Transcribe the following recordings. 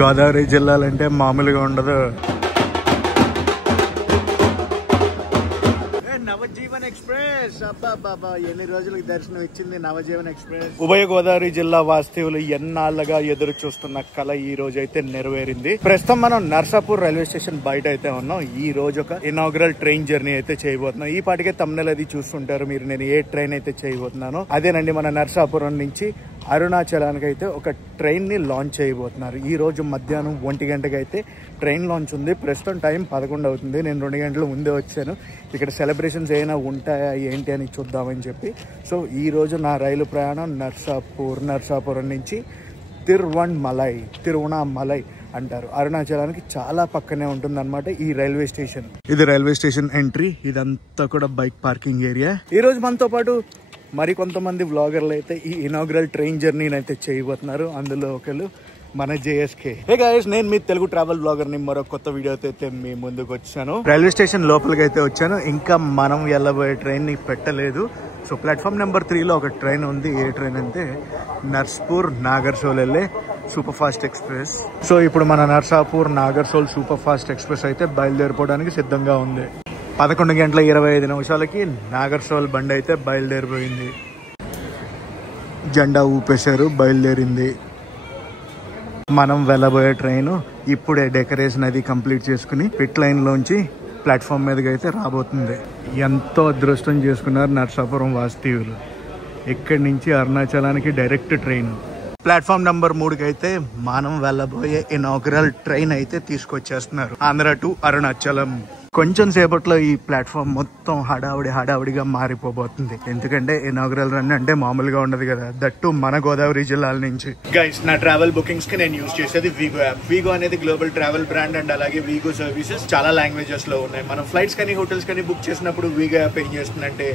గోదావరి జిల్లాలంటే మామూలుగా ఉండదు. నవజీవన్ ఎక్స్ప్రెస్ అబ్బాబాబా ఎన్ని రోజులకు దర్శనం ఇచ్చింది నవజీవన్ ఎక్స్ప్రెస్. ఉభయ గోదావరి జిల్లా వాస్తవులు ఎన్నాళ్ళగా ఎదురు చూస్తున్న కళ ఈ రోజు అయితే నెరవేరింది. ప్రస్తుతం మనం నర్సాపూర్ రైల్వే స్టేషన్ బయట అయితే ఉన్నాం. ఈ రోజు ఒక ఇనాగ్రల్ ట్రైన్ జర్నీ అయితే చేయబోతున్నాం. ఈ పాటికే తమ్నెల్ అది చూస్తుంటారు మీరు, నేను ఏ ట్రైన్ అయితే చేయబోతున్నాను అదేనండి. మన నర్సాపురం నుంచి అరుణాచలానికి అయితే ఒక ట్రైన్ ని లాంచ్ చేయబోతున్నారు. ఈ రోజు మధ్యాహ్నం 1 గంటకి అయితే ట్రైన్ లాంచ్ ఉంది. ప్రస్తుతం టైం 11 అవుతుంది. నేను 2 గంటల ముందే వచ్చాను. ఇక్కడ సెలబ్రేషన్స్ ఏమైనా ఉంటాయా ఏంటి అని చూద్దామని చెప్పి. సో ఈ రోజు నా రైలు ప్రయాణం నర్సాపురం నుంచి తిరువణామలై అంటారు. అరుణాచలానికి చాలా పక్కనే ఉంటుంది అనమాట ఈ రైల్వే స్టేషన్. ఇది రైల్వే స్టేషన్ ఎంట్రీ. ఇదంతా కూడా బైక్ పార్కింగ్ ఏరియా. ఈ రోజు మనతో పాటు మరి కొంతమంది వ్లాగర్లు అయితే ఈ ఇనాగ్రల్ ట్రైన్ జర్నీని అయితే చేయబోతున్నారు. అందులో ఒకరు మన జేఎస్కే. హే గైస్, నేను మీ తెలుగు ట్రావెల్ బ్లాగర్ ని మరో కొత్త వీడియోతో అయితే మీ ముందుకు వచ్చాను. రైల్వే స్టేషన్ లోపలికి అయితే వచ్చాను. ఇంకా మనం వెళ్ళబోయే ట్రైన్ ని పెట్టలేదు. సో ప్లాట్ఫామ్ నెంబర్ 3లో ఒక ట్రైన్ ఉంది. ఏ ట్రైన్ అంటే నర్సాపూర్ నాగర్సోల్ వెళ్ళే సూపర్ ఫాస్ట్ ఎక్స్ప్రెస్. సో ఇప్పుడు మన Narsapur Nagarsol super fast express అయితే బయలుదేరిపోవడానికి సిద్ధంగా ఉంది. 11:25 నాగర్సోల్ బండి అయితే బయలుదేరిపోయింది. జెండా ఊపేశారు, బయలుదేరింది. మనం వెళ్ళబోయే ట్రైన్ ఇప్పుడే డెకరేషన్ అది కంప్లీట్ చేసుకుని పిట్ లైన్ లోంచి ప్లాట్ఫామ్ మీదకి అయితే రాబోతుంది. ఎంతో అదృష్టం చేసుకున్నారు నర్సాపురం వాస్తవ్యులు. ఇక్కడి నుంచి అరుణాచలానికి డైరెక్ట్ ట్రైన్. ప్లాట్ఫామ్ నెంబర్ 3కి అయితే మనం వెళ్ళబోయే ఇనాగ్రల్ ట్రైన్ అయితే తీసుకొచ్చేస్తున్నారు. ఆంధ్ర టు అరుణాచలం. కొంచెం సేపట్లో ఈ ప్లాట్ఫామ్ మొత్తం హడావుడిగా మారిపోబోతుంది. ఎందుకంటే ఇనాగ్రల్ రన్ అంటే మామూలుగా ఉండదు కదా, దట్టు మన గోదావరి జిల్లాల నుంచి. గైస్, నా ట్రావెల్ బుకింగ్స్ కి నేను యూజ్ చేసేది వీగో యాప్. వీగో అనేది గ్లోబల్ ట్రావెల్ బ్రాండ్ అండ్ అలాగే వీగో సర్వీసెస్ చాలా లాంగ్వేజెస్ లో ఉన్నాయి. మనం ఫ్లైట్స్ కానీ హోటల్స్ కానీ బుక్ చేసినప్పుడు వీగో యాప్ ఏం చేస్తుందంటే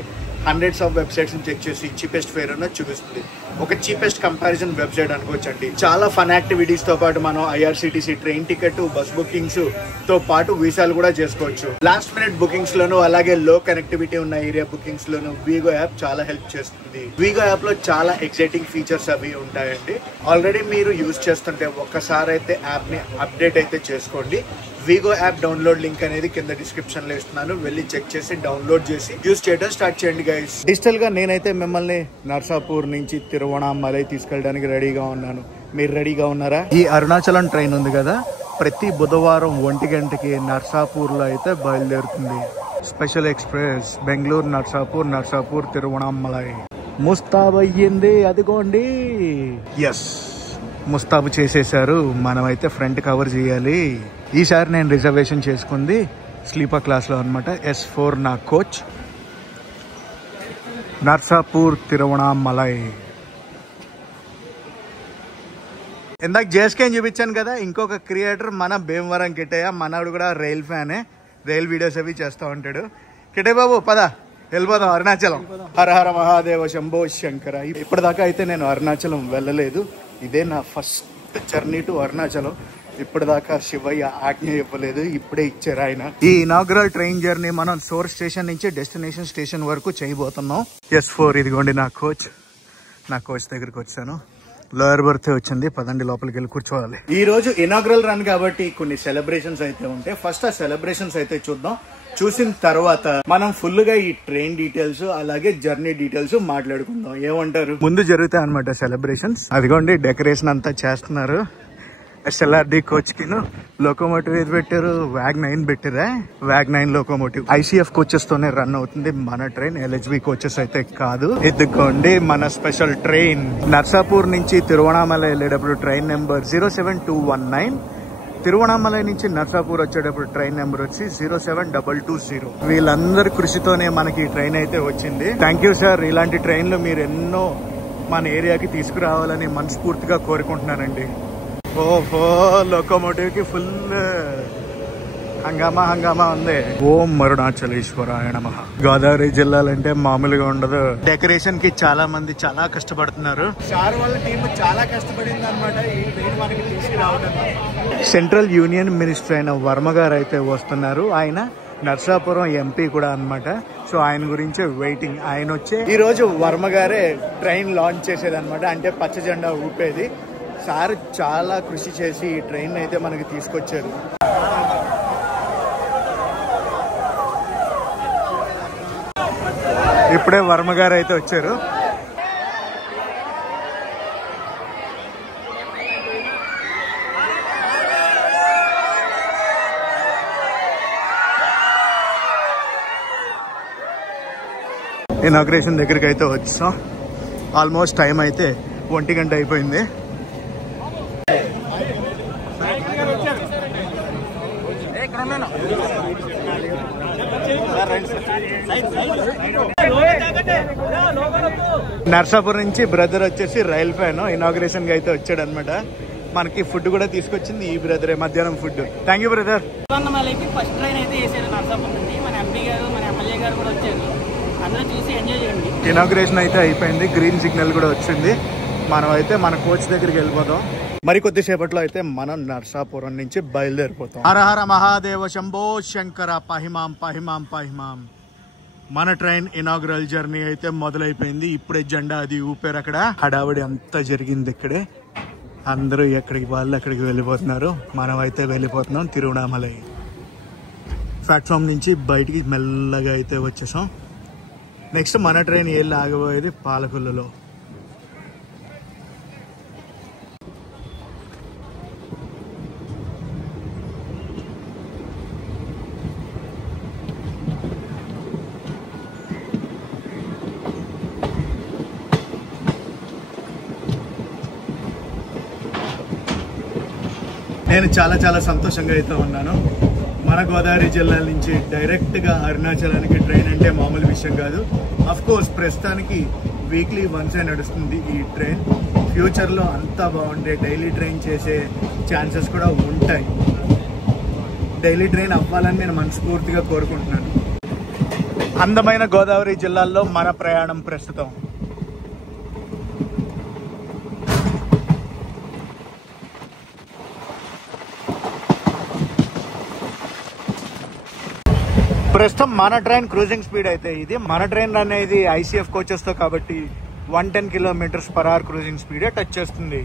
హండ్రెడ్స్ ఆఫ్ వెబ్సైట్స్ ని చెక్ చేసి చీపెస్ట్ ఫేర్ అన్నది చూపిస్తుంది. ఒక చీపెస్ట్ కంపారిజన్ వెబ్సైట్ అనుకోవచ్చండి. చాలా ఫన్ యాక్టివిటీస్ తో పాటు మనం IRCTC train ticket, bus bookings తో పాటు వీసాలు కూడా చేసుకోవచ్చు. లాస్ట్ మినిట్ బుకింగ్స్ లోను అలాగే లో కనెక్టివిటీ ఉన్న ఏరియా బుకింగ్స్ లోను వీగో యాప్ చాలా హెల్ప్ చేస్తుంది. వీగో యాప్ లో చాలా ఎక్సైటింగ్ ఫీచర్స్ అవి ఉంటాయండి. ఆల్రెడీ మీరు యూజ్ చేస్తుంటే ఒక్కసారి అయితే యాప్ ని అప్డేట్ అయితే చేసుకోండి. వీగో యాప్ డౌన్లోడ్ లింక్ అనేది కింద డిస్క్రిప్షన్ లో ఇస్తున్నాను. వెళ్ళి చెక్ చేసి డౌన్లోడ్ చేసి యూజ్ చేయడం స్టార్ట్ చేయండి గైస్. డిజిటల్ గా నేనైతే మిమ్మల్ని నర్సాపూర్ నుంచి తిరువణామలై తీసుకెళ్ళడానికి రెడీగా ఉన్నాను. మీరు రెడీగా ఉన్నారా? ఈ అరుణాచలం ట్రైన్ ఉంది కదా, ప్రతి బుధవారం 1 గంటకి నర్సాపూర్ లో అయితే బయలుదేరుతుంది. Special express Bengaluru Narsapur Tiruvannamalai. ముస్తాబ్ అయ్యింది, అదిగోండి. ఎస్, ముస్తాబు చేసేసారు. మనమైతే ఫ్రంట్ కవర్ చేయాలి. ఈసారి నేను రిజర్వేషన్ చేసుకుంది స్లీపర్ క్లాస్లో అనమాట. S4 నా కోచ్. నర్సాపూర్ తిరువణామలై. ఇందాక జేఎస్కే చూపించాను కదా, ఇంకొక క్రియేటర్ మన భీమవరం కిట్టయ్య. మనవాడు కూడా రైల్ ఫ్యానే, రైల్ వీడియోస్ అవి చేస్తూ ఉంటాడు. కిట్టయ్య బాబు పద వెళ్ళిపోదాం అరుణాచలం. హర హర మహాదేవ శంభో శంకర. ఇప్పటిదాకా అయితే నేను అరుణాచలం వెళ్ళలేదు. ఇదే నా ఫస్ట్ జర్నీ టు అరుణాచలం. ఇప్పటిదాకా శివయ్య ఆజ్ఞ ఇవ్వలేదు, ఇప్పుడే ఇచ్చారు ఆయన. ఈ ఇనాగ్రల్ ట్రైన్ జర్నీ మనం సోర్స్ స్టేషన్ నుంచి డెస్టినేషన్ స్టేషన్ వరకు చేయబోతున్నాం. S4 ఇదిగోండి నా కోచ్. నా కోచ్ దగ్గరికి వచ్చాను. లోయర్ బర్త్ వచ్చింది. పదండి లోపలికి వెళ్ళి కూర్చోవాలి. ఈ రోజు ఇనాగ్రల్ రన్ కాబట్టి కొన్ని సెలబ్రేషన్స్ అయితే ఉంటాయి. ఫస్ట్ ఆ సెలబ్రేషన్స్ అయితే చూద్దాం. చూసిన తర్వాత మనం ఫుల్ గా ఈ ట్రైన్ డీటెయిల్స్ అలాగే జర్నీ డీటెయిల్స్ మాట్లాడుకుందాం. ఏమంటారు? ముందు జరుగుతాయి అనమాట సెలబ్రేషన్స్. అదిగోండి డెకరేషన్ అంతా చేస్తున్నారు. SLRD కోచ్ కి లోకోమోటివ్ ఏది పెట్టారు? WAG9 పెట్టారా? WAG9 locomotive. ICF కోచెస్ తోనే రన్ అవుతుంది మన ట్రైన్. LHB కోచెస్ అయితే కాదు. ఎదుకోండి మన స్పెషల్ ట్రైన్. నర్సాపూర్ నుంచి తిరువణామలై వెళ్ళేటప్పుడు ట్రైన్ నెంబర్ 07219. తిరువణామలై నుంచి నర్సాపూర్ వచ్చేటప్పుడు ట్రైన్ నెంబర్ వచ్చి 07220. వీళ్ళందరి కృషితోనే మనకి ఈ ట్రైన్ అయితే వచ్చింది. Thank you sir. ఇలాంటి ట్రైన్లు మీరు ఎన్నో మన ఏరియాకి తీసుకురావాలని మనస్ఫూర్తిగా కోరుకుంటున్నానండి. ఓహో, లోకోమోటివ్ కి ఫుల్ హంగామా ఉంది. ఓం అరుణాచలేశ్వరాయ నమః. గోదావరి జిల్లాలంటే మామూలుగా ఉండదు. డెకరేషన్ కి చాలా మంది చాలా కష్టపడుతున్నారు. సార్ వాళ్ళ టీం చాలా కష్టపడింది అనమాట ఈ ట్రైన్ మనకి తీసుకురావడం. సెంట్రల్ యూనియన్ మినిస్టర్ అయిన వర్మ గారు అయితే వస్తున్నారు. ఆయన నర్సాపురం ఎంపీ కూడా అన్నమాట. సో ఆయన గురించే వెయిటింగ్. ఆయన వచ్చే ఈ రోజు వర్మ గారే ట్రైన్ లాంచ్ చేసేది అనమాట. అంటే పచ్చ జెండా ఊపేది. సార్ చాలా కృషి చేసి ఈ ట్రైన్ అయితే మనకి తీసుకొచ్చారు. ఇప్పుడే వర్మ గారు అయితే వచ్చారు. ఇనాగ్రేషన్ దగ్గరికి అయితే వచ్చాం. ఆల్మోస్ట్ టైం అయితే 1 గంట అయిపోయింది. నర్సాపూర్ నుంచి బ్రదర్ వచ్చేసి రైల్ ఫ్యాన్ ఇనాగ్రేషన్ కి అయితే వచ్చాడు అనమాట. మనకి ఫుడ్ కూడా తీసుకొచ్చింది ఈ బ్రదరే, మధ్యాహ్నం food. Thank you brother. First train అయితే వేసారు నర్సాపూర్ నుండి. మన ఎంపీ గారు మన ఎమ్మెల్యే గారు కూడా వచ్చారు. అందరూ చూసి ఎంజాయ్ చేయండి. ఇనాగ్రేషన్ అయితే అయిపోయింది, గ్రీన్ సిగ్నల్ కూడా వచ్చింది. మనం అయితే మన కోచ్ దగ్గరికి వెళ్ళిపోతాం. మరి కొద్దిసేపట్లో అయితే మనం నర్సాపురం నుంచి బయలుదేరిపోతాం. హర హర మహాదేవ శంభో శంకర పాహిమాం పాహిమాం పాహిమాం. మన ట్రైన్ ఇనాగ్రల్ జర్నీ అయితే మొదలైపోయింది. ఇప్పుడే జెండా అది ఊపారు. అక్కడ హడావిడి అంతా జరిగింది. ఇక్కడే అందరూ ఎక్కడికి వాళ్ళు అక్కడికి వెళ్ళిపోతున్నారు. మనం అయితే వెళ్ళిపోతున్నాం తిరువణామలై. ప్లాట్ఫామ్ నుంచి బయటికి మెల్లగా అయితే వచ్చేసాం. నెక్స్ట్ మన ట్రైన్ వెళ్ళి ఆగబోయేది పాలకొల్లులో. నేను చాలా సంతోషంగా అయితే ఉన్నాను. మన గోదావరి జిల్లా నుంచి డైరెక్ట్గా అరుణాచలానికి ట్రైన్ అంటే మామూలు విషయం కాదు. అఫ్ కోర్స్ ప్రస్తుతానికి వీక్లీ వన్సే నడుస్తుంది ఈ ట్రైన్. ఫ్యూచర్లో అంతా బాగుంటే డైలీ ట్రైన్ చేసే ఛాన్సెస్ కూడా ఉంటాయి. డైలీ ట్రైన్ అవ్వాలని నేను మనస్ఫూర్తిగా కోరుకుంటున్నాను. అందమైన గోదావరి జిల్లాల్లో మన ప్రయాణం ప్రస్తుతం. ప్రస్తుతం మన ట్రైన్ క్రూజింగ్ స్పీడ్ అయితే ఇది. మన ట్రైన్ అనేది ఐసీఎఫ్ కోచెస్ తో కాబట్టి 110 km/h క్రూజింగ్ స్పీడే టచ్ చేస్తుంది.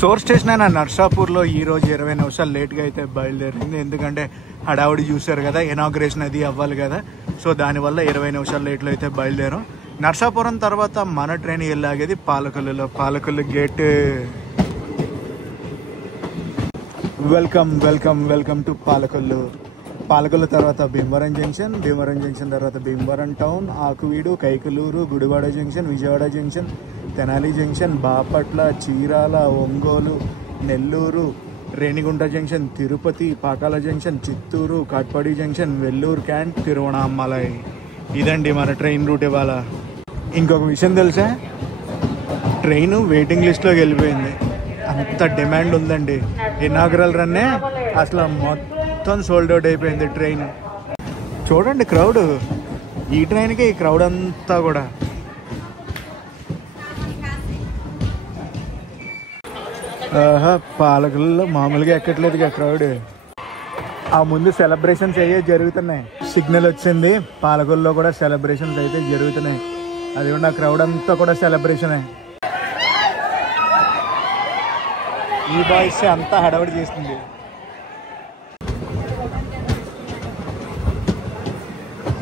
సోర్స్ స్టేషన్ అయిన నర్సాపూర్లో ఈరోజు 20 నిమిషాలు లేట్గా అయితే బయలుదేరింది. ఎందుకంటే హడావుడి చూశారు కదా, ఇనాగ్రేషన్ అది అవ్వాలి కదా. సో దానివల్ల 20 నిమిషాలు లేట్లో అయితే బయలుదేరాం. నర్సాపురం తర్వాత మన ట్రైన్ వెళ్ళాగేది పాలకొల్లులో. Palakollu gate. Welcome to Palakollu. Palakollu తర్వాత భీమవరం జంక్షన్, భీమవరం జంక్షన్ తర్వాత Bhimavaram town, Akividu, Kaikaluru, Gudivada junction, Vijayawada junction, Tenali junction, Bapatla, Chirala, Ongole, Nellore, Renigunta junction, Tirupati, Pakala junction, Chittoor, Katpadi junction, Vellore cant, Tiruvannamalai. ఇదండి మన ట్రైన్ రూట్ ఇవాళ. ఇంకొక విషయం తెలుసా, ట్రైన్ వెయిటింగ్ లిస్ట్లోకి వెళ్ళిపోయింది. అంత డిమాండ్ ఉందండి. ఇనాగ్రల్ రన్నే అసలు మొత్తం సోల్డ్ అవుట్ అయిపోయింది ట్రైన్. చూడండి క్రౌడ్, ఈ ట్రైన్కి ఈ క్రౌడ్ అంతా కూడా. పాలకొల్లులో మామూలుగా ఎక్కట్లేదుగా క్రౌడ్. ఆ ముందు సెలబ్రేషన్స్ అయ్యే జరుగుతున్నాయి. సిగ్నల్ వచ్చింది, పాలకొల్లులో కూడా సెలబ్రేషన్స్ అయితే జరుగుతున్నాయి. అది ఉన్న క్రౌడ్ అంతా కూడా సెలబ్రేషన్. ఈ బాయ్స్ అంతా హడావిడి చేస్తుంది.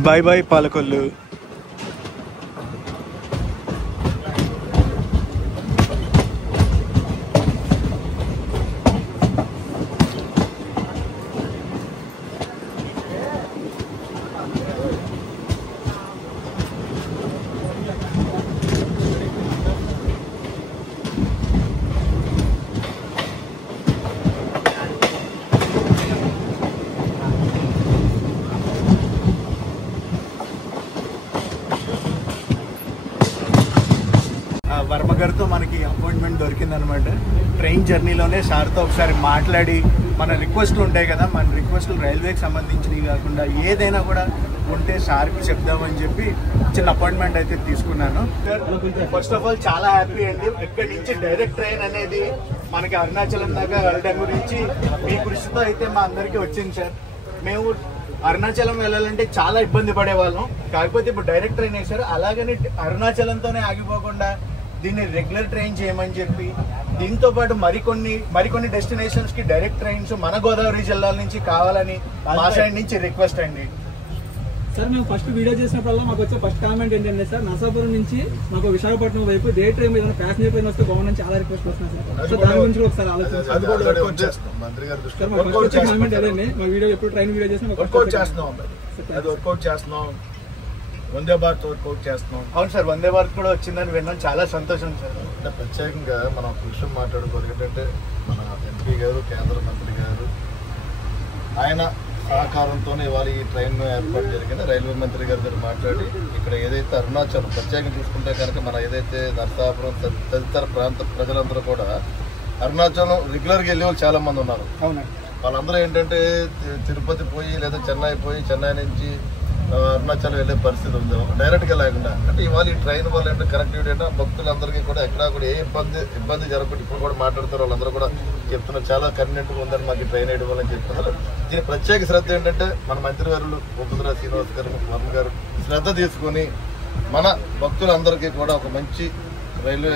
బాయ్ పాలకొల్లు. వర్మ గారితో మనకి అపాయింట్మెంట్ దొరికిందనమాట. ట్రైన్ జర్నీలోనే సార్తో ఒకసారి మాట్లాడి మన రిక్వెస్ట్లు ఉంటాయి కదా, మన రిక్వెస్ట్లు రైల్వేకి సంబంధించినవి కాకుండా ఏదైనా కూడా ఉంటే సార్కి చెప్దామని చెప్పి చిన్న అపాయింట్మెంట్ అయితే తీసుకున్నాను. ఫస్ట్ ఆఫ్ ఆల్ చాలా హ్యాపీ అండి. ఇక్కడి నుంచి డైరెక్ట్ ట్రైన్ అనేది మనకి అరుణాచలం దాకా వెళ్ళడం గురించి మీ కృషితో అయితే మా అందరికీ వచ్చింది సార్. మేము అరుణాచలం వెళ్ళాలంటే చాలా ఇబ్బంది పడేవాళ్ళం, కాకపోతే ఇప్పుడు డైరెక్ట్ ట్రైన్ వేశారు. అలాగని అరుణాచలంతోనే ఆగిపోకుండా దీన్ని రెగ్యులర్ ట్రైన్ చేయమని చెప్పి, దీంతో పాటు మరికొన్ని డెస్టినేషన్స్ కి డైరెక్ట్ ట్రైన్స్ మన గోదావరి జిల్లాల నుంచి కావాలని మా సైడ్ నుంచి రిక్వెస్ట్ అండి. సార్ మేము ఫస్ట్ వీడియో చేసినప్పుడల్లా మాకు వచ్చే ఫస్ట్ కామెంట్ ఏంటంటే సార్, నర్సాపురం నుంచి మాకు విశాఖపట్నం వైపు డే ట్రైన్ మీద ప్యాసింజర్ ట్రైన్ వస్తే బాగుందని చాలా రిక్వెస్ట్ వస్తున్నాయి సార్. సో దాని గురించి ఒకసారి ఆలోచించాలి. కామెంట్ అదేండి, మా వీడియో ఎప్పుడు ట్రైన్ వీడియో చేసినా వర్కౌట్ చేస్తున్నాం. వందే భారత్ వర్కౌట్ చేస్తున్నాం. అవును సార్, వందే భారత్ కూడా వచ్చిందని విన్నాను, చాలా సంతోషం సార్. అంటే ప్రత్యేకంగా మనం ఒక విషయం మాట్లాడుకోవాలి. ఏంటంటే మన ఎంపీ గారు, కేంద్ర మంత్రి గారు ఆయన సహకారంతోనే ఇవాళ ఈ ట్రైన్ ఏర్పాటు జరిగింది. రైల్వే మంత్రి గారితో మాట్లాడి ఇక్కడ ఏదైతే అరుణాచలం ప్రత్యేకంగా చూసుకుంటే కనుక మన ఏదైతే నర్సాపురం తదితర ప్రాంత ప్రజలందరూ కూడా అరుణాచలం రెగ్యులర్గా వెళ్ళే వాళ్ళు చాలా మంది ఉన్నారు. వాళ్ళందరూ ఏంటంటే తిరుపతి పోయి లేదా చెన్నై పోయి, చెన్నై నుంచి అరుణాచలం వెళ్ళే పరిస్థితి ఉంది డైరెక్ట్గా లేకుండా. అంటే ఇవాళ ఈ ట్రైన్ వల్ల ఏంటంటే కనెక్టివిటీ అంటే భక్తులందరికీ కూడా ఎక్కడా కూడా ఏ ఇబ్బంది జరగకుండా ఇప్పుడు కూడా మాట్లాడుతారు. వాళ్ళందరూ కూడా చెప్తున్నారు చాలా కన్వీనియంట్గా ఉందని మాకు ఈ ట్రైన్ వేయడం వల్ల చెప్తున్నారు. దీని ప్రత్యేక శ్రద్ధ ఏంటంటే మన మంత్రివర్యులు ఉపేంద్ర శ్రీనివాస్ గారు, వర్మ గారు శ్రద్ధ తీసుకొని మన భక్తులందరికీ కూడా ఒక మంచి రైల్వే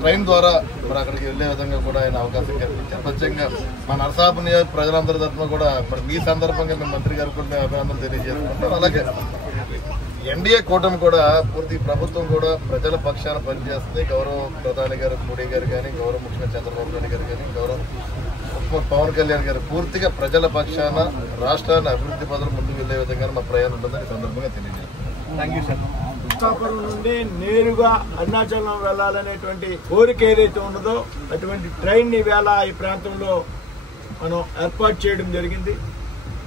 ట్రైన్ ద్వారా మరి అక్కడికి వెళ్లే విధంగా కూడా ఆయన అవకాశం కల్పించారు. ప్రత్యేకంగా మన నరసాపురం ప్రజలందరి తరఫున కూడా మరి మీ సందర్భంగా మేము మంత్రి గారు కూడా మేము అభినందనలు తెలియజేసుకుంటాం. అలాగే ఎన్డీఏ కూటమి కూడా పూర్తి ప్రభుత్వం కూడా ప్రజల పక్షాన పనిచేస్తుంది. గౌరవ ప్రధాని గారు మోడీ గారు కానీ, గౌరవ ముఖ్యమంత్రి చంద్రబాబు నాయుడు గారు కానీ, గౌరవ పవన్ కళ్యాణ్ గారు పూర్తిగా ప్రజల పక్షాన రాష్ట్రాన్ని అభివృద్ధి పదవులు ముందుకు వెళ్లే విధంగా మా ప్రయాణం ఉంటుందని సందర్భంగా తెలియజేస్తాం. Thank you sir. నర్సాపురం నుండి నేరుగా అరుణాచలం వెళ్లాలనేటువంటి కోరిక ఏదైతే ఉన్నదో అటువంటి ట్రైన్ వేళ ఈ ప్రాంతంలో మనం ఏర్పాటు చేయడం జరిగింది.